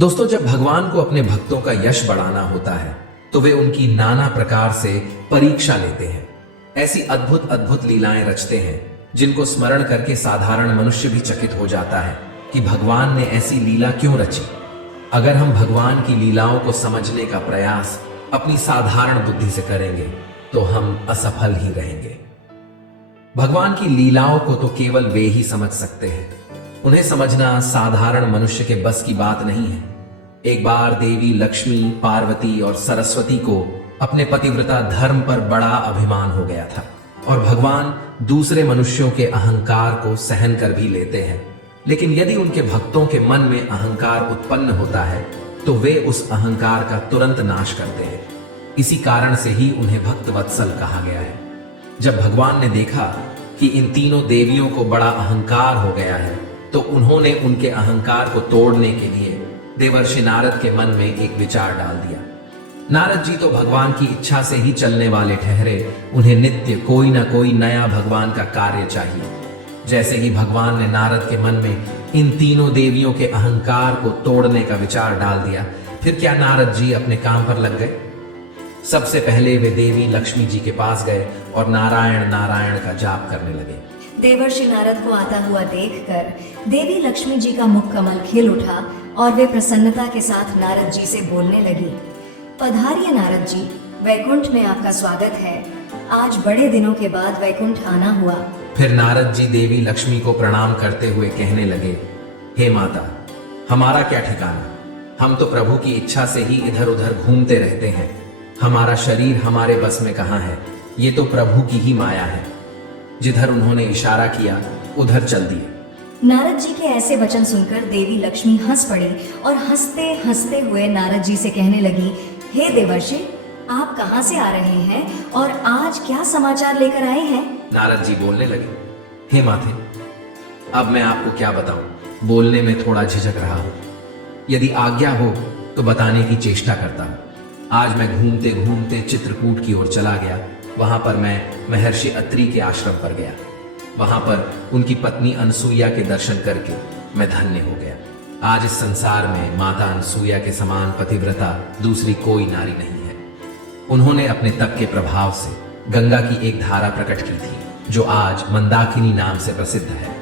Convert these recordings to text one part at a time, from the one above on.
दोस्तों, जब भगवान को अपने भक्तों का यश बढ़ाना होता है तो वे उनकी नाना प्रकार से परीक्षा लेते हैं। ऐसी अद्भुत अद्भुत लीलाएं रचते हैं जिनको स्मरण करके साधारण मनुष्य भी चकित हो जाता है कि भगवान ने ऐसी लीला क्यों रची। अगर हम भगवान की लीलाओं को समझने का प्रयास अपनी साधारण बुद्धि से करेंगे तो हम असफल ही रहेंगे। भगवान की लीलाओं को तो केवल वे ही समझ सकते हैं। उन्हें समझना साधारण मनुष्य के बस की बात नहीं है। एक बार देवी लक्ष्मी, पार्वती और सरस्वती को अपने पतिव्रता धर्म पर बड़ा अभिमान हो गया था और भगवान दूसरे मनुष्यों के अहंकार को सहन कर भी लेते हैं, लेकिन यदि उनके भक्तों के मन में अहंकार उत्पन्न होता है तो वे उस अहंकार का तुरंत नाश करते हैं। इसी कारण से ही उन्हें भक्त वत्सल कहा गया है। जब भगवान ने देखा कि इन तीनों देवियों को बड़ा अहंकार हो गया है तो उन्होंने उनके अहंकार को तोड़ने के लिए देवर्षि नारद के मन में एक विचार डाल दिया। नारद जी तो भगवान की इच्छा से ही चलने वाले ठहरे। उन्हें नित्य कोई ना कोई नया भगवान का कार्य चाहिए। जैसे ही भगवान ने नारद के मन में इन तीनों देवियों के अहंकार को तोड़ने का विचार डाल दिया, फिर क्या नारद जी अपने काम पर लग गए। सबसे पहले वे देवी लक्ष्मी जी के पास गए और नारायण नारायण का जाप करने लगे। देवर्षि नारद को आता हुआ देखकर देवी लक्ष्मी जी का मुख कमल खिल उठा और वे प्रसन्नता के साथ नारद जी से बोलने लगी। पधारिए नारद जी, वैकुंठ में आपका स्वागत है। आज बड़े दिनों के बाद वैकुंठ आना हुआ। फिर नारद जी देवी लक्ष्मी को प्रणाम करते हुए कहने लगे, हे माता, हमारा क्या ठिकाना। हम तो प्रभु की इच्छा से ही इधर उधर घूमते रहते हैं। हमारा शरीर हमारे बस में कहाँ है। ये तो प्रभु की ही माया है। जिधर उन्होंने इशारा किया उधर चल दिए। नारद जी के ऐसे वचन सुनकर देवी लक्ष्मी हंस पड़ी और हंसते हंसते हुए नारद जी से कहने लगी, हे देवर्षि, आप कहाँ से आ रहे हैं और आज क्या समाचार लेकर आए हैं। नारद जी बोलने लगे, हे माथे, अब मैं आपको क्या बताऊं। बोलने में थोड़ा झिझक रहा हूं। यदि आज्ञा हो तो बताने की चेष्टा करता हूं। आज मैं घूमते घूमते चित्रकूट की ओर चला गया। वहां पर मैं महर्षि अत्रि के आश्रम पर गया। वहां पर उनकी पत्नी अनसुईया के दर्शन करके मैं धन्य हो गया। आज इस संसार में माता अनसुईया के समान पतिव्रता दूसरी कोई नारी नहीं है। उन्होंने अपने तप के प्रभाव से गंगा की एक धारा प्रकट की थी जो आज मंदाकिनी नाम से प्रसिद्ध है।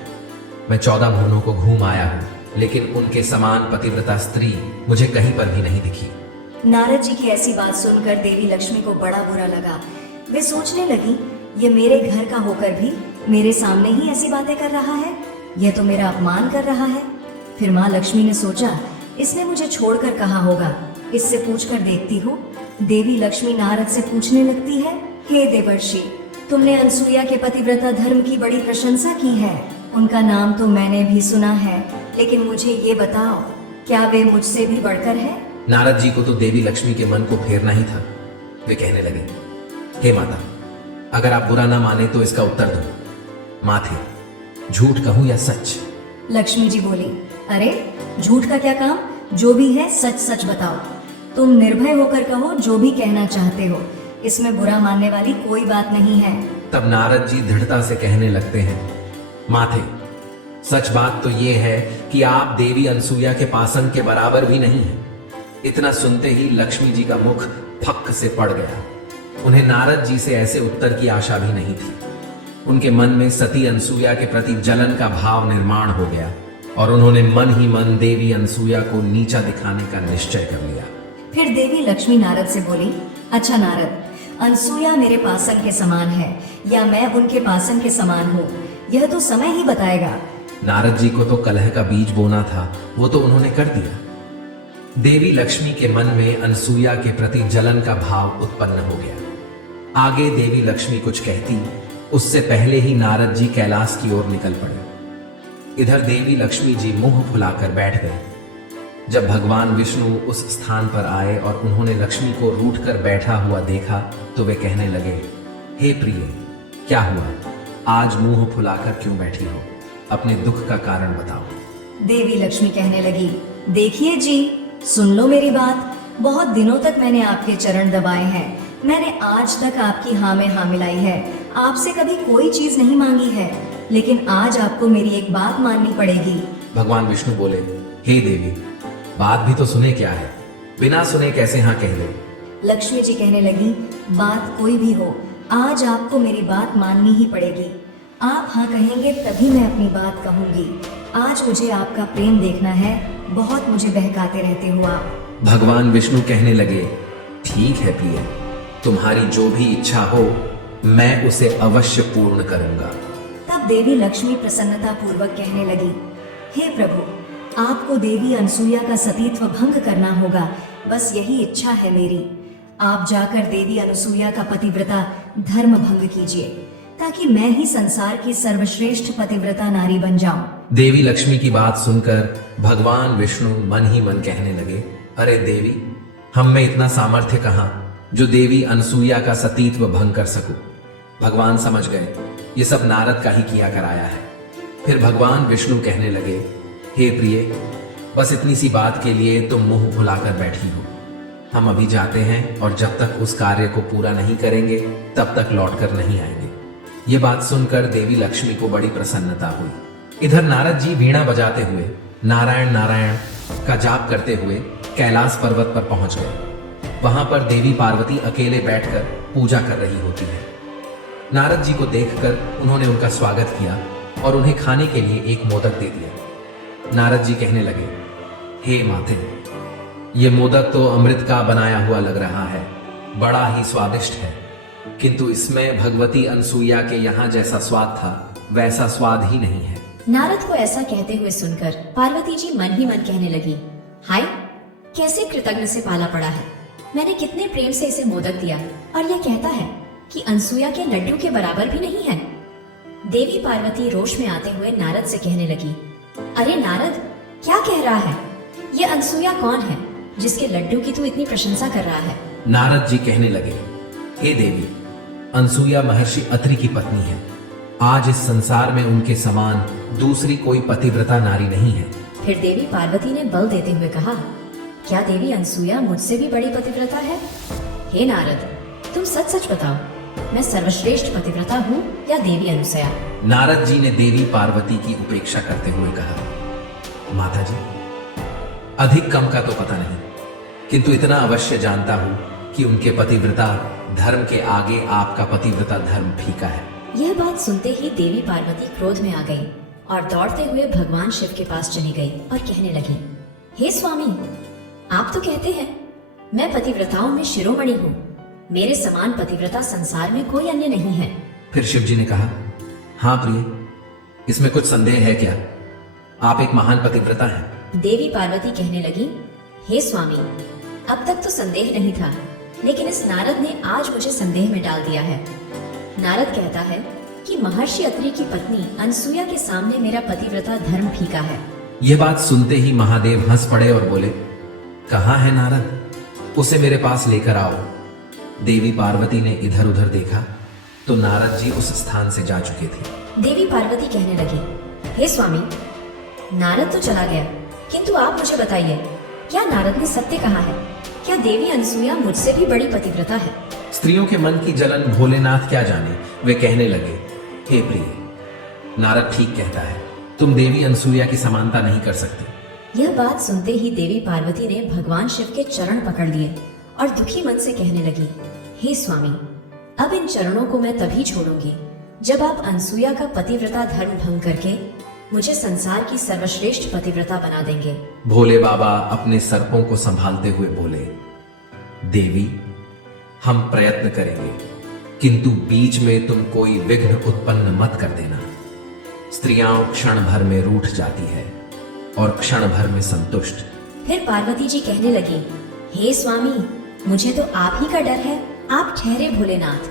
मैं 14 भुवनों को घूम आया हूं, लेकिन उनके समान पतिव्रता स्त्री मुझे कहीं पर भी नहीं दिखी। नारद जी की ऐसी बात सुनकर देवी लक्ष्मी को बड़ा बुरा लगा। वे सोचने लगी, ये मेरे घर का होकर भी मेरे सामने ही ऐसी बातें कर रहा है। यह तो मेरा अपमान कर रहा है। फिर माँ लक्ष्मी ने सोचा, इसने मुझे छोड़कर कहा होगा, इससे पूछकर देखती हूँ। देवी लक्ष्मी नारद से पूछने लगती है, हे देवर्षि, तुमने अनसुईया के पतिव्रता धर्म की बड़ी प्रशंसा की है। उनका नाम तो मैंने भी सुना है, लेकिन मुझे ये बताओ, क्या वे मुझसे भी बढ़कर है। नारद जी को तो देवी लक्ष्मी के मन को फेरना ही था। वे कहने लगे, हे माता, अगर आप बुरा ना माने तो इसका उत्तर दो। माथे, झूठ कहूं या सच। लक्ष्मी जी बोली, अरे झूठ का क्या काम, जो भी है सच सच बताओ। तुम निर्भय होकर कहो जो भी कहना चाहते हो, इसमें बुरा मानने वाली कोई बात नहीं है। तब नारद जी दृढ़ता से कहने लगते हैं, माथे, सच बात तो ये है कि आप देवी अनसुईया के पासन के बराबर भी नहीं हैं। इतना सुनते ही लक्ष्मी जी का मुख फक से पड़ गया। उन्हें नारद जी से ऐसे उत्तर की आशा भी नहीं थी। उनके मन में सती अनसुईया के प्रति जलन का भाव निर्माण हो गया और उन्होंने मन ही मन देवी अनसुईया को नीचा दिखाने का निश्चय कर लिया। फिर देवी लक्ष्मी नारद से बोली, अच्छा नारद, अनसुईया मेरे पासन के समान है या मैं उनके पासन के समान हूँ, यह तो समय ही बताएगा। नारद जी को तो कलह का बीज बोना था, वो तो उन्होंने कर दिया। देवी लक्ष्मी के मन में अनसुईया के प्रति जलन का भाव उत्पन्न हो गया। आगे देवी लक्ष्मी कुछ कहती, उससे पहले ही नारद जी कैलाश की ओर निकल पड़े। इधर देवी लक्ष्मी जी मुंह फुलाकर बैठ गए। जब भगवान विष्णु उस स्थान पर आए और उन्होंने लक्ष्मी को रूठ कर बैठा हुआ देखा तो वे कहने लगे, हे प्रिय, क्या हुआ, आज मुंह फुलाकर क्यों बैठी हो। अपने दुख का कारण बताओ। देवी लक्ष्मी कहने लगी, देखिए जी, सुन लो मेरी बात। बहुत दिनों तक मैंने आपके चरण दबाए हैं। मैंने आज तक आपकी हाँ में हाँ मिलाई है। आपसे कभी कोई चीज नहीं मांगी है, लेकिन आज आपको मेरी एक बात माननी पड़ेगी। भगवान विष्णु बोले, हे देवी, बात भी तो सुने क्या है, बिना सुने कैसे हाँ कह दो। लक्ष्मी जी कहने लगी, बात कोई भी हो, आज आपको मेरी बात माननी ही पड़ेगी। आप हाँ कहेंगे तभी मैं अपनी बात कहूंगी। आज मुझे आपका प्रेम देखना है, बहुत मुझे बहकाते रहते हो आप। भगवान विष्णु कहने लगे, ठीक है प्रिय, तुम्हारी जो भी इच्छा हो मैं उसे अवश्य पूर्ण करूंगा। तब देवी लक्ष्मी प्रसन्नता पूर्वक कहने लगी, हे प्रभु, आपको देवी अनसुईया का सतीत्व भंग करना होगा, बस यही इच्छा है मेरी। आप जाकर देवी अनसुईया का पतिव्रता धर्म भंग कीजिए, ताकि मैं ही संसार की सर्वश्रेष्ठ पतिव्रता नारी बन जाऊं। देवी लक्ष्मी की बात सुनकर भगवान विष्णु मन ही मन कहने लगे, अरे देवी, हम में इतना सामर्थ्य कहाँ जो देवी अनसुईया का सतीत्व भंग कर सकूं। भगवान समझ गए ये सब नारद का ही किया कराया है। फिर भगवान विष्णु कहने लगे, हे प्रिय, बस इतनी सी बात के लिए तुम मुंह फुलाकर बैठी हो। हम अभी जाते हैं और जब तक उस कार्य को पूरा नहीं करेंगे तब तक लौटकर नहीं आएंगे। ये बात सुनकर देवी लक्ष्मी को बड़ी प्रसन्नता हुई। इधर नारद जी वीणा बजाते हुए नारायण नारायण का जाप करते हुए कैलाश पर्वत पर पहुंच गए। वहां पर देवी पार्वती अकेले बैठकर पूजा कर रही होती है। नारद जी को देखकर उन्होंने उनका स्वागत किया और उन्हें खाने के लिए एक मोदक दे दिया। नारद जी कहने लगे, हे माते, ये मोदक तो अमृत का बनाया हुआ लग रहा है, बड़ा ही स्वादिष्ट है, किंतु इसमें भगवती अनसुईया के यहाँ जैसा स्वाद था वैसा स्वाद ही नहीं है। नारद को ऐसा कहते हुए सुनकर पार्वती जी मन ही मन कहने लगी, हाय, कैसे कृतज्ञ से पाला पड़ा है। मैंने कितने प्रेम से इसे मोदक दिया और यह कहता है कि अनसुईया के लड्डू के बराबर भी नहीं है। देवी पार्वती रोष में आते हुए नारद से कहने लगी, अरे नारद, क्या कह रहा है? ये अनसुईया कौन है जिसके लड्डू की तू इतनी प्रशंसा कर रहा है? नारद जी कहने लगे, हे देवी, अनसुईया महर्षि अत्रि की पत्नी है। आज इस संसार में उनके समान दूसरी कोई पतिव्रता नारी नहीं है। फिर देवी पार्वती ने बल देते हुए कहा, क्या देवी अनसुईया मुझसे भी बड़ी पतिव्रता है? हे नारद, तुम सच सच बताओ, मैं सर्वश्रेष्ठ पतिव्रता हूँ या देवी अनसुईया? नारद जी ने देवी पार्वती की उपेक्षा करते हुए कहा, माता जी, अधिक कम का तो पता नहीं, किंतु इतना अवश्य जानता हूँ कि उनके पतिव्रता धर्म के आगे आपका पतिव्रता धर्म फीका है। यह बात सुनते ही देवी पार्वती क्रोध में आ गई और दौड़ते हुए भगवान शिव के पास चली गई और कहने लगी, हे स्वामी, आप तो कहते हैं मैं पतिव्रताओं में शिरोमणि हूँ, मेरे समान पतिव्रता संसार में कोई अन्य नहीं है। फिर शिव जी ने कहा, हाँ प्रिय, इसमें कुछ संदेह है क्या? आप एक महान पतिव्रता हैं। देवी पार्वती कहने लगी, हे स्वामी, अब तक तो संदेह नहीं था, लेकिन इस नारद ने आज मुझे संदेह में डाल दिया है। नारद कहता है कि महर्षि अत्रि की पत्नी अनसुईया के सामने मेरा पतिव्रता धर्म फीका है। यह बात सुनते ही महादेव हंस पड़े और बोले, कहाँ है नारद? उसे मेरे पास लेकर आओ। देवी पार्वती ने इधर उधर देखा तो नारद जी उस स्थान से जा चुके थे। देवी पार्वती कहने लगी, हे स्वामी, नारद तो चला गया, किंतु आप मुझे बताइए, क्या नारद ने सत्य कहा है? क्या देवी अनसुईया मुझसे भी बड़ी पतिव्रता है? स्त्रियों के मन की जलन भोलेनाथ क्या जाने। वे कहने लगे, हे प्रिय, नारद ठीक कहता है, तुम देवी अनसुईया की समानता नहीं कर सकते। यह बात सुनते ही देवी पार्वती ने भगवान शिव के चरण पकड़ लिए और दुखी मन से कहने लगी, हे स्वामी, अब इन चरणों को मैं तभी छोड़ूंगी जब आप अनसुईया का पतिव्रता धर्म भंग करके मुझे संसार की सर्वश्रेष्ठ पतिव्रता बना देंगे। भोले बाबा अपने सर्पों को संभालते हुए बोले, देवी, हम प्रयत्न करेंगे, किंतु बीच में तुम कोई विघ्न उत्पन्न मत कर देना। स्त्रियां क्षण भर में रूठ जाती है और क्षण भर में संतुष्ट। फिर पार्वती जी कहने लगी, हे स्वामी, मुझे तो आप ही का डर है। आप ठहरे भोलेनाथ।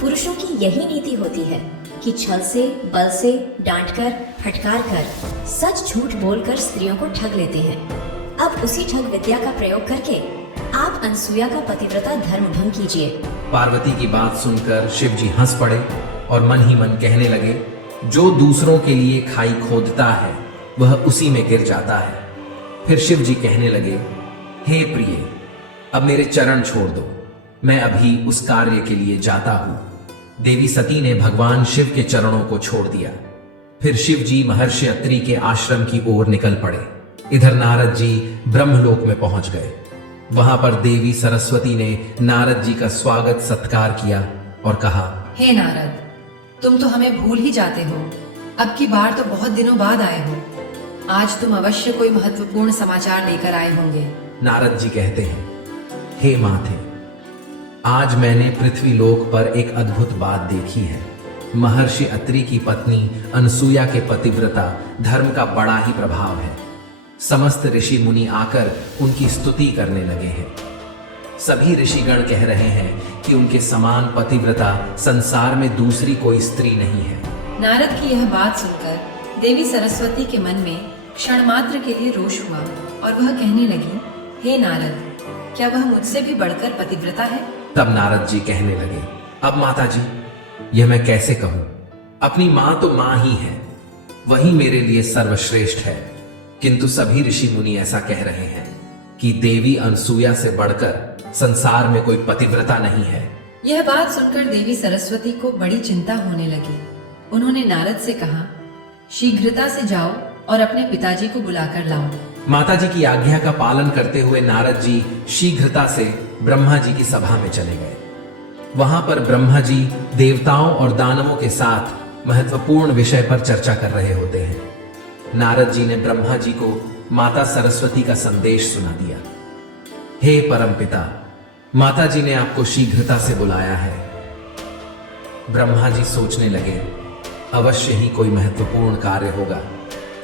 पुरुषों की यही नीति होती है कि छल से, बल से, डांटकर, फटकार कर, सच झूठ बोलकर स्त्रियों को ठग लेते हैं। अब उसी ठग विद्या का प्रयोग करके आप अनसुईया का पतिव्रता धर्म भंग कीजिए। पार्वती की बात सुनकर शिव जी हंस पड़े और मन ही मन कहने लगे, जो दूसरों के लिए खाई खोदता है वह उसी में गिर जाता है। फिर शिव जी कहने लगे, हे प्रिय, अब मेरे चरण छोड़ दो, मैं अभी उस कार्य के लिए जाता हूं। देवी सती ने भगवान शिव के चरणों को छोड़ दिया। फिर शिव जी महर्षि अत्रि के आश्रम की ओर निकल पड़े। इधर नारद जी ब्रह्मलोक में पहुंच गए। वहां पर देवी सरस्वती ने नारद जी का स्वागत सत्कार किया और कहा, हे नारद, तुम तो हमें भूल ही जाते हो। अब की बार तो बहुत दिनों बाद आए हो। आज तुम अवश्य कोई महत्वपूर्ण समाचार लेकर आए होंगे। नारद जी कहते हैं, हे माथे, आज मैंने पृथ्वी लोक पर एक अद्भुत बात देखी है। महर्षि अत्रि की पत्नी अनसुया के पतिव्रता धर्म का बड़ा ही प्रभाव है। समस्त ऋषि मुनि आकर उनकी स्तुति करने लगे हैं। सभी ऋषिगण कह रहे हैं कि उनके समान पतिव्रता संसार में दूसरी कोई स्त्री नहीं है। नारद की यह बात सुनकर देवी सरस्वती के मन में क्षण मात्र के लिए रोष हुआ और वह कहने लगी, हे नारद, क्या वह मुझसे भी बढ़कर पतिव्रता है? तब नारद जी कहने लगे, अब माता जी, यह मैं कैसे कहूं? अपनी मां तो मां ही है, वही मेरे लिए सर्वश्रेष्ठ है। किंतु सभी ऋषि मुनि ऐसा कह रहे हैं कि देवी अनसुया से बढ़कर संसार में कोई पतिव्रता नहीं है। यह बात सुनकर देवी सरस्वती को बड़ी चिंता होने लगी। उन्होंने नारद से कहा, शीघ्रता से जाओ और अपने पिताजी को बुलाकर लाओ। माता जी की आज्ञा का पालन करते हुए नारद जी शीघ्रता से ब्रह्मा जी की सभा में चले गए। वहां पर ब्रह्मा जी देवताओं और दानवों के साथ महत्वपूर्ण विषय पर चर्चा कर रहे होते हैं। नारद जी ने ब्रह्मा जी को माता सरस्वती का संदेश सुना दिया। हे परमपिता, माता जी ने आपको शीघ्रता से बुलाया है। ब्रह्मा जी सोचने लगे, अवश्य ही कोई महत्वपूर्ण कार्य होगा,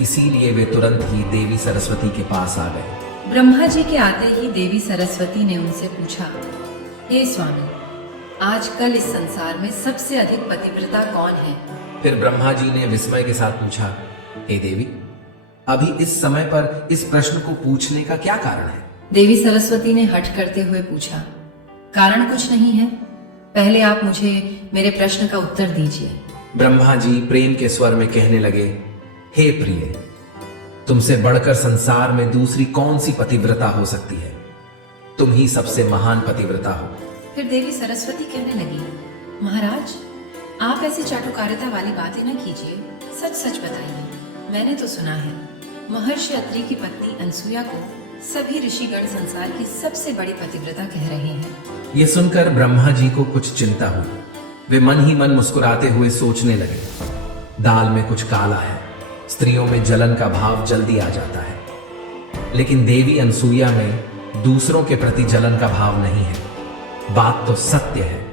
इसीलिए वे तुरंत ही देवी सरस्वती के पास आ गए। ब्रह्मा जी के आते ही देवी सरस्वती ने उनसे पूछा, हे स्वामी, आजकल इस संसार में सबसे अधिक पतिव्रता कौन है? फिर ब्रह्मा जी ने विस्मय के साथ पूछा, हे देवी, अभी इस समय पर इस प्रश्न को पूछने का क्या कारण है? देवी सरस्वती ने हठ करते हुए पूछा, कारण कुछ नहीं है, पहले आप मुझे मेरे प्रश्न का उत्तर दीजिए। ब्रह्मा जी प्रेम के स्वर में कहने लगे, हे प्रिय, तुमसे बढ़कर संसार में दूसरी कौन सी पतिव्रता हो सकती है? तुम ही सबसे महान पतिव्रता हो। फिर देवी सरस्वती कहने लगी, महाराज, आप ऐसी चाटुकारिता वाली बातें न कीजिए, सच सच बताइए। मैंने तो सुना है महर्षि अत्रि की पत्नी अनसुया को सभी ऋषिगण संसार की सबसे बड़ी पतिव्रता कह रहे हैं। यह सुनकर ब्रह्मा जी को कुछ चिंता हुई। वे मन ही मन मुस्कुराते हुए सोचने लगे, दाल में कुछ काला है, स्त्रियों में जलन का भाव जल्दी आ जाता है, लेकिन देवी अनसुया में दूसरों के प्रति जलन का भाव नहीं है। बात तो सत्य है,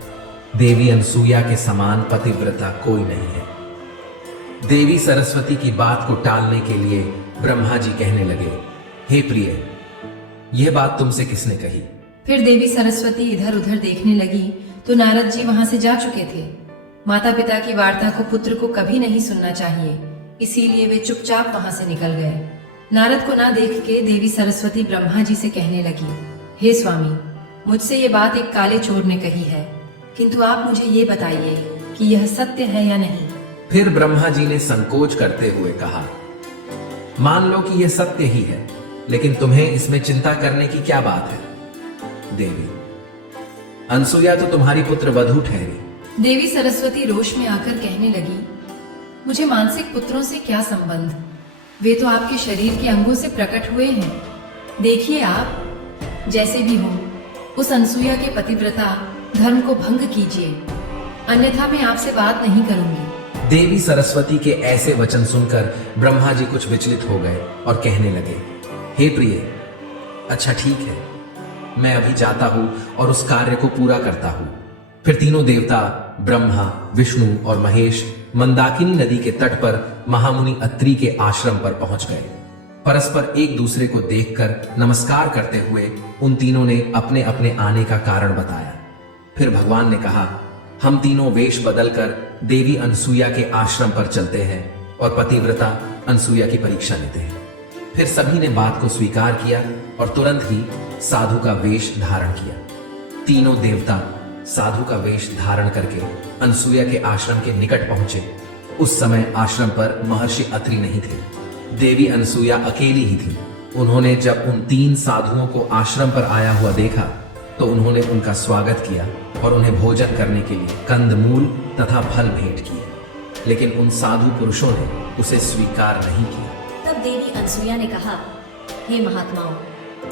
देवी अनसुया के समान पतिव्रता कोई नहीं है। देवी सरस्वती की बात को टालने के लिए ब्रह्मा जी कहने लगे, हे प्रिय, यह बात तुमसे किसने कही? फिर देवी सरस्वती इधर उधर देखने लगी तो नारद जी वहां से जा चुके थे। माता पिता की वार्ता को पुत्र को कभी नहीं सुनना चाहिए, इसीलिए वे चुपचाप वहां से निकल गए। नारद को ना देख के देवी सरस्वती ब्रह्मा जी से कहने लगी, हे स्वामी, मुझसे ये बात एक काले चोर ने कही है, किंतु आप मुझे ये बताइए कि यह सत्य है या नहीं। फिर ब्रह्मा जी ने संकोच करते हुए कहा, मान लो कि यह सत्य ही है, लेकिन तुम्हें इसमें चिंता करने की क्या बात है? देवी, अनसुया तो तुम्हारी पुत्र वधू ठहरी। देवी सरस्वती रोष में आकर कहने लगी, मुझे मानसिक पुत्रों से क्या संबंध? वे तो आपके शरीर के अंगों से प्रकट हुए हैं। देखिए, आप जैसे भी हो, उस अनसुया के पतिव्रता धर्म को भंग कीजिए, अन्यथा मैं आपसे बात नहीं करूंगी। देवी सरस्वती के ऐसे वचन सुनकर ब्रह्मा जी कुछ विचलित हो गए और कहने लगे, हे प्रिय, अच्छा ठीक है, मैं अभी जाता हूं और उस कार्य को पूरा करता हूं। फिर तीनों देवता ब्रह्मा, विष्णु और महेश मंदाकिनी नदी के तट पर महामुनि अत्रि के आश्रम पर पहुंच गए। परस्पर एक दूसरे को देखकर नमस्कार करते हुए उन तीनों ने अपने अपने आने का कारण बताया। फिर भगवान ने कहा, हम तीनों वेश बदलकर देवी अनसुया के आश्रम पर चलते हैं और पतिव्रता अनसुया की परीक्षा लेते हैं। फिर सभी ने बात को स्वीकार किया और तुरंत ही साधु का वेश धारण किया। तीनों देवता साधु का वेश धारण करके अनसुया के आश्रम के निकट पहुंचे। उस समय आश्रम पर महर्षि अत्रि नहीं थे, देवी अनसुया अकेली ही थी। उन्होंने जब उन तीन साधुओं को आश्रम पर आया हुआ देखा तो उन्होंने उनका स्वागत किया और उन्हें भोजन करने के लिए कंदमूल तथा फल भेंट किए, लेकिन उन साधु पुरुषों ने उसे स्वीकार नहीं किया। तब देवी अनसुया ने कहा, हे महात्माओं,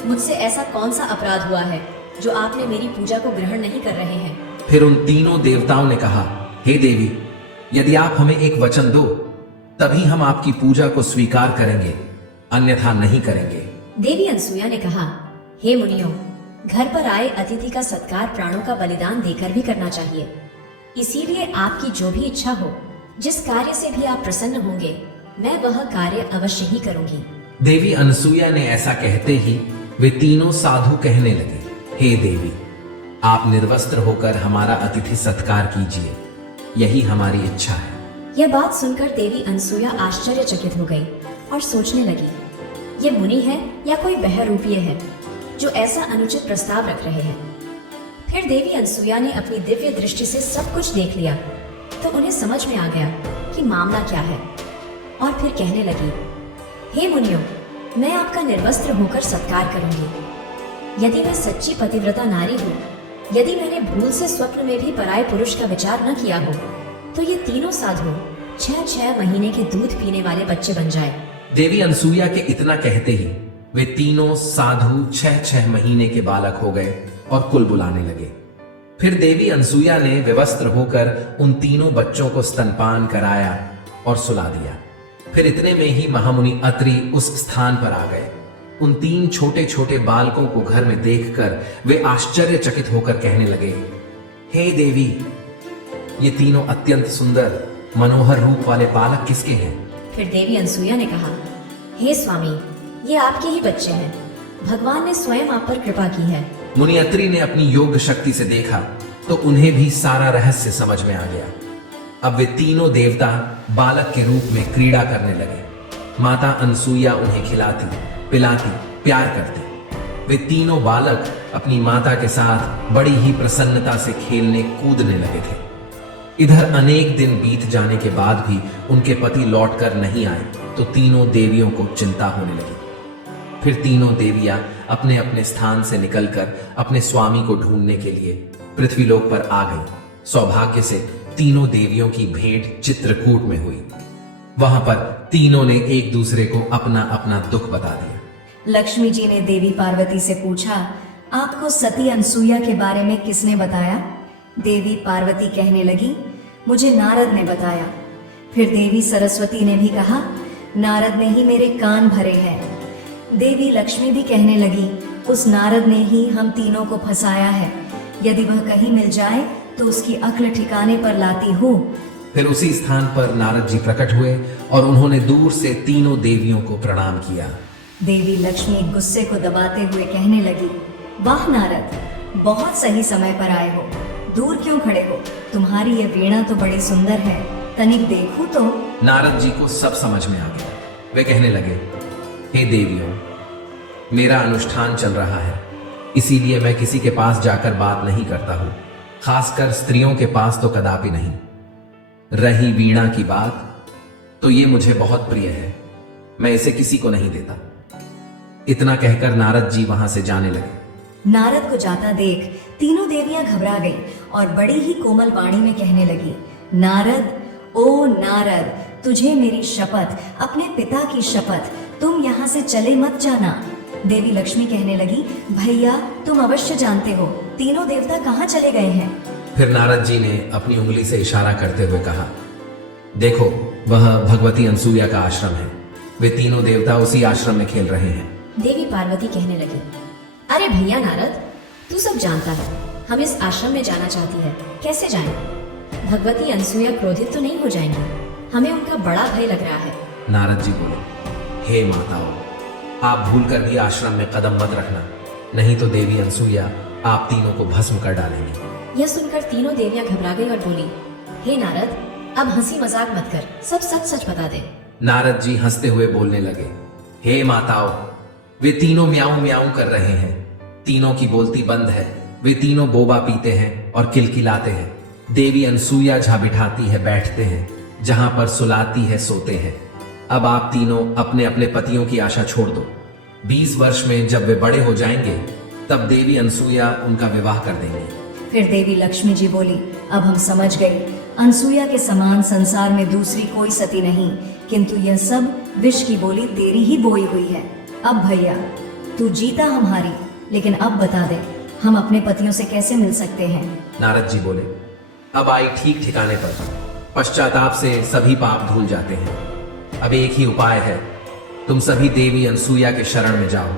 मुझसे ऐसा कौन सा अपराध हुआ है जो आपने मेरी पूजा को ग्रहण नहीं कर रहे हैं? फिर उन तीनों देवताओं ने कहा, हे देवी, यदि आप हमें एक वचन दो तभी हम आपकी पूजा को स्वीकार करेंगे, अन्यथा नहीं करेंगे। देवी अनसुया ने कहा, हे मुनियों, घर पर आए अतिथि का सत्कार प्राणों का बलिदान देकर भी करना चाहिए। इसीलिए आपकी जो भी इच्छा हो, जिस कार्य से भी आप प्रसन्न होंगे, मैं वह कार्य अवश्य ही करूंगी। देवी अनसुया ने ऐसा कहते ही वे तीनों साधु कहने लगे, हे देवी, आप निर्वस्त्र होकर हमारा अतिथि सत्कार कीजिए, यही हमारी इच्छा है। यह बात सुनकर देवी अनसुया आश्चर्यचकित हो गई और सोचने लगी, ये मुनि है या कोई बहरूपीय है जो ऐसा अनुचित प्रस्ताव रख रहे हैं। फिर देवी अनसुया ने अपनी दिव्य दृष्टि से सब कुछ देख लिया तो उन्हें समझ में आ गया कि मामला क्या है, और फिर कहने लगी, हे मुनियों, मैं आपका निर्वस्त्र होकर सत्कार करूंगी। यदि मैं सच्ची पतिव्रता नारी हूँ, यदि मैंने भूल से स्वप्न में भी पराये पुरुष का विचार न किया हो, तो ये तीनों साधु 6-6 महीने के दूध पीने वाले बच्चे बन जाए। देवी अनसुया के इतना कहते ही वे तीनों साधु 6-6 महीने के बालक हो गए और कुल बुलाने लगे। फिर देवी अनसुया ने विवस्त्र होकर उन तीनों बच्चों को स्तनपान कराया और सुला दिया। फिर इतने में ही महामुनि अत्रि उस स्थान पर आ गए। उन 3 छोटे छोटे बालकों को घर में देखकर वे आश्चर्यचकित होकर कहने लगे, हे देवी, ये तीनों अत्यंत सुंदर मनोहर रूप वाले बालक किसके हैं? फिर देवी अनसुया ने कहा, हे स्वामी, ये आपके ही बच्चे हैं। भगवान ने स्वयं आप पर कृपा की है। मुनि अत्रि ने अपनी योग शक्ति से देखा तो उन्हें भी सारा रहस्य समझ में आ गया। अब वे तीनों देवता बालक के रूप में क्रीड़ा करने लगे। माता अनसुया उन्हें खिलाती, पिलाती, प्यार करती। वे तीनों बालक अपनी माता के साथ बड़ी ही प्रसन्नता से खेलने कूदने लगे थे। इधर अनेक दिन बीत जाने के बाद भी उनके पति लौटकर नहीं आए तो तीनों देवियों को चिंता होने लगी। फिर तीनों देवियां अपने अपने स्थान से निकलकर अपने स्वामी को ढूंढने के लिए पृथ्वीलोक पर आ गईं। सौभाग्य से तीनों देवियों की भेंट चित्रकूट में हुई। वहां पर तीनों ने एक दूसरे को अपना अपना दुख बता दिया। लक्ष्मी जी ने देवी पार्वती से पूछा, आपको सती अनसुया के बारे में किसने बताया? देवी पार्वती कहने लगी, मुझे नारद ने बताया। फिर देवी सरस्वती ने भी कहा, नारद ने ही मेरे कान भरे हैं। देवी लक्ष्मी भी कहने लगी, उस नारद ने ही हम तीनों को फंसाया है। यदि वह कहीं मिल जाए तो उसकी अक्ल ठिकाने पर लाती हूँ। फिर उसी स्थान पर नारद जी प्रकट हुए और उन्होंने दूर से तीनों देवियों को प्रणाम किया। देवी लक्ष्मी गुस्से को दबाते हुए कहने लगी, वाह नारद, बहुत सही समय पर आए हो। दूर क्यों खड़े हो? तुम्हारी ये वीणा तो बड़ी सुंदर है, तनिक देखूं तो। नारद जी को सब समझ में आ गया। वे कहने लगे, हे देवियों, मेरा अनुष्ठान चल रहा है, इसीलिए मैं किसी के पास जाकर बात नहीं करता हूं, खासकर स्त्रियों के पास तो कदापि नहीं। रही वीणा की बात तो ये मुझे बहुत प्रिय है, मैं इसे किसी को नहीं देता। इतना कहकर नारद जी वहां से जाने लगे। नारद को जाता देख तीनों देवियां घबरा गईं और बड़ी ही कोमल वाणी में कहने लगी, नारद, ओ नारद, तुझे मेरी शपथ, अपने पिता की शपथ, तुम यहाँ से चले मत जाना। देवी लक्ष्मी कहने लगी, भैया तुम अवश्य जानते हो तीनों देवता कहाँ चले गए हैं। फिर नारद जी ने अपनी उंगली से इशारा करते हुए कहा, देखो वह भगवती अनसुया का आश्रम है, वे तीनों देवता उसी आश्रम में खेल रहे हैं। देवी पार्वती कहने लगी, अरे भैया नारद, तू सब जानता है, हम इस आश्रम में जाना चाहती है, कैसे जाएं? भगवती अनसुया क्रोधित तो नहीं हो जाएंगी? हमें उनका बड़ा भय लग रहा है। नारद जी बोले, हे माताओं, आप भूलकर भी आश्रम में कदम मत रखना, नहीं तो देवी अनसुया आप तीनों को भस्म कर डालेंगी। यह सुनकर तीनों देवियां घबरा गई और बोली, हे नारद, अब हंसी मजाक मत कर, सब सच सच बता दे। नारद जी हंसते हुए बोलने लगे, हे माताओं, वे तीनों म्याऊं म्याऊं कर रहे हैं, तीनों की बोलती बंद है, वे तीनों बोबा पीते हैं और किलकिलाते हैं। देवी अनसुया जहां बिठाती है बैठते हैं, जहां पर सुलाती है सोते हैं। अब आप तीनों अपने अपने पतियों की आशा छोड़ दो। 20 वर्ष में जब वे बड़े हो जाएंगे तब देवी अनसुया उनका विवाह कर देंगी। फिर देवी लक्ष्मी जी बोली, अब हम समझ गए, अनसुया के समान संसार में दूसरी कोई सती नहीं, किंतु यह सब विष की बोली तेरी ही बोई हुई है। अब भैया तू जीता हम हारी, लेकिन अब बता दे हम अपने पतियों से कैसे मिल सकते हैं। नारद जी बोले, अब आई ठीक ठिकाने पर। पश्चाताप से सभी पाप धुल जाते हैं। अब एक ही उपाय है, तुम सभी देवी अनसुया के शरण में जाओ,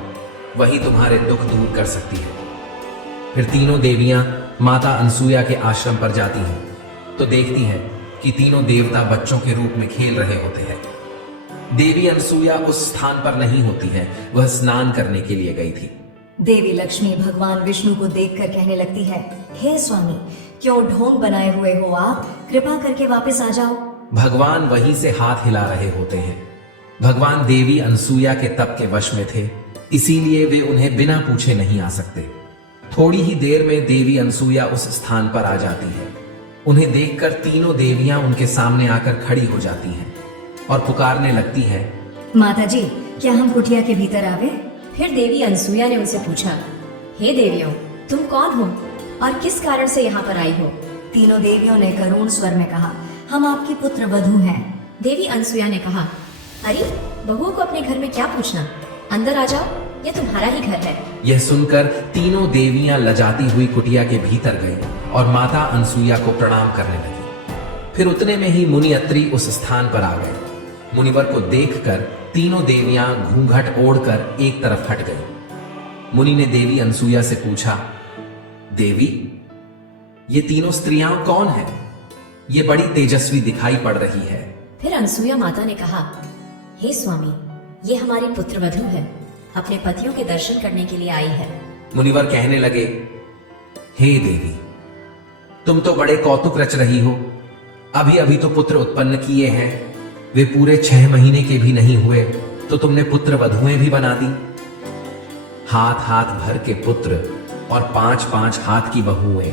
वही तुम्हारे दुख दूर कर सकती है। फिर तीनों देवियां माता अनसुया के आश्रम पर जाती हैं तो देखती हैं कि तीनों देवता बच्चों के रूप में खेल रहे होते हैं। देवी अनसुया उस स्थान पर नहीं होती है, वह स्नान करने के लिए गई थी। देवी लक्ष्मी भगवान विष्णु को देखकर कहने लगती है, हे स्वामी, क्यों ढोंग बनाए हुए हो आप, कृपा करके वापस आ जाओ। भगवान वहीं से हाथ हिला रहे होते हैं। भगवान देवी अनसुया के तप के वश में थे, इसीलिए वे उन्हें बिना पूछे नहीं आ सकते। थोड़ी ही देर में देवी अनसुया उस स्थान पर आ जाती है। उन्हें देखकर तीनों देवियां उनके सामने आकर खड़ी हो जाती हैं और पुकारने लगती हैं, माता जी, क्या हम कुटिया के भीतर आवे? फिर देवी अनसुया ने उनसे पूछा, हे देवियों, तुम कौन हो और किस कारण से यहाँ पर आई हो? तीनों देवियों ने करुण स्वर में कहा, हम आपकी पुत्र वधू हैं। देवी अनसुया ने कहा, अरे बहुओं को अपने घर में क्या पूछना, अंदर आ जाओ, ये तुम्हारा ही घर है। यह सुनकर तीनों देवियां लजाती हुई कुटिया के भीतर गई और माता अनसुया को प्रणाम करने लगी। फिर उतने में ही मुनि अत्रि उस स्थान पर आ गए। मुनिवर को देखकर तीनों देवियां घूंघट ओढ़कर एक तरफ हट गई। मुनि ने देवी अनसुया से पूछा, देवी, ये तीनों स्त्रियां कौन हैं? ये बड़ी तेजस्वी दिखाई पड़ रही है। फिर अनसुया माता ने कहा, हे स्वामी, ये हमारी पुत्र वधू है, अपने पतियों के दर्शन करने के लिए आई है। मुनिवर कहने लगे, हे देवी, तुम तो बड़े कौतुक रच रही हो। अभी अभी तो पुत्र उत्पन्न किए हैं, वे पूरे 6 महीने के भी नहीं हुए तो तुमने पुत्र वधुएं भी बना दी। हाथ हाथ भर के पुत्र और 5-5 हाथ की बहुएं,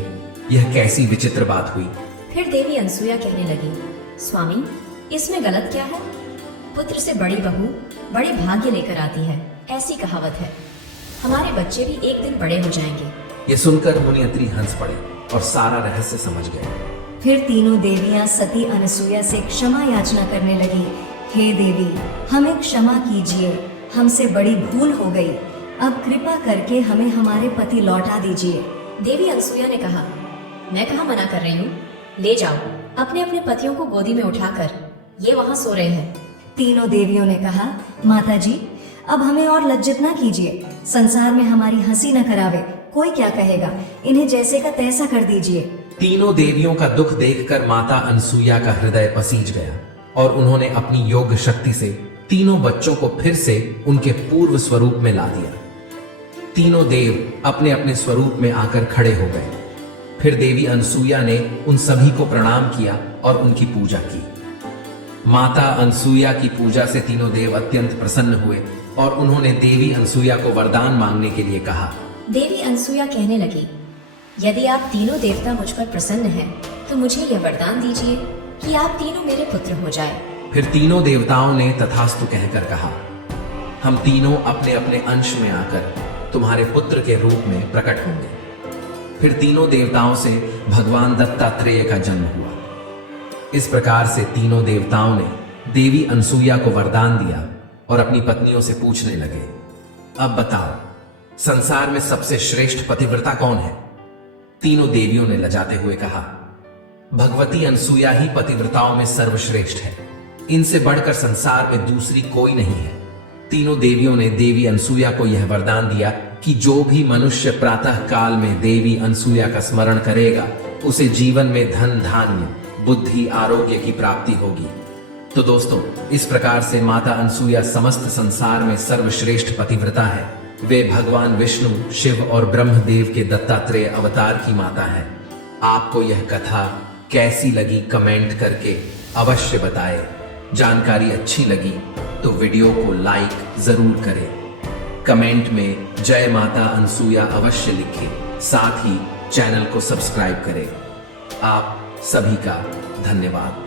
यह कैसी विचित्र बात हुई। फिर देवी अनसुया कहने लगी, स्वामी, इसमें गलत क्या है? पुत्र से बड़ी बहू बड़े भाग्य लेकर आती है, ऐसी कहावत है। हमारे बच्चे भी एक दिन बड़े हो जाएंगे। यह सुनकर मुनि अत्रि हंस पड़े और सारा रहस्य समझ गए। फिर तीनों देवियां सती अनसुया से क्षमा याचना करने लगी, हे देवी, हमें क्षमा कीजिए, हमसे बड़ी भूल हो गई, अब कृपा करके हमें हमारे पति लौटा दीजिए। देवी अनसुया ने कहा, मैं कहाँ मना कर रही हूँ, ले जाओ अपने अपने पतियों को गोदी में उठाकर, ये वहां सो रहे हैं। तीनों देवियों ने कहा, माता जी, अब हमें और लज्जित ना कीजिए, संसार में हमारी हंसी न करावे, कोई क्या कहेगा, इन्हें जैसे का तैसा कर दीजिए। तीनों देवियों का दुख देखकर माता अनसुया का हृदय पसीज गया और उन्होंने अपनी योग शक्ति से तीनों बच्चों को फिर से उनके पूर्व स्वरूप में ला दिया। तीनों देव अपने अपने स्वरूप में आकर खड़े हो गए। फिर देवी अनसुया ने उन सभी को प्रणाम किया और उनकी पूजा की। माता अनसुया की पूजा से तीनों देव अत्यंत प्रसन्न हुए और उन्होंने देवी अनसुया को वरदान मांगने के लिए कहा। देवी अनसुया कहने लगी, यदि आप तीनों देवता मुझ पर प्रसन्न हैं, तो मुझे यह वरदान दीजिए कि आप तीनों मेरे पुत्र हो जाए। फिर तीनों देवताओं ने तथास्तु कहकर कहा, हम तीनों अपने अपने अंश में आकर तुम्हारे पुत्र के रूप में प्रकट होंगे। फिर तीनों देवताओं से भगवान दत्तात्रेय का जन्म हुआ। इस प्रकार से तीनों देवताओं ने देवी अनसुया को वरदान दिया और अपनी पत्नियों से पूछने लगे, अब बताओ, संसार में सबसे श्रेष्ठ पतिव्रता कौन है? तीनों देवियों ने लजाते हुए कहा, भगवती अनसुया ही पतिव्रताओं में सर्वश्रेष्ठ है, इनसे बढ़कर संसार में दूसरी कोई नहीं है। तीनों देवियों ने देवी अनसुया को यह वरदान दिया कि जो भी मनुष्य प्रातः काल में देवी अनसुया का स्मरण करेगा, उसे जीवन में धन धान्य बुद्धि आरोग्य की प्राप्ति होगी। तो दोस्तों, इस प्रकार से माता अनसुया समस्त संसार में सर्वश्रेष्ठ पतिव्रता है। वे भगवान विष्णु, शिव और ब्रह्मदेव के दत्तात्रेय अवतार की माता है। आपको यह कथा कैसी लगी कमेंट करके अवश्य बताएं। जानकारी अच्छी लगी तो वीडियो को लाइक जरूर करें। कमेंट में जय माता अनसुया अवश्य लिखें, साथ ही चैनल को सब्सक्राइब करें। आप सभी का धन्यवाद।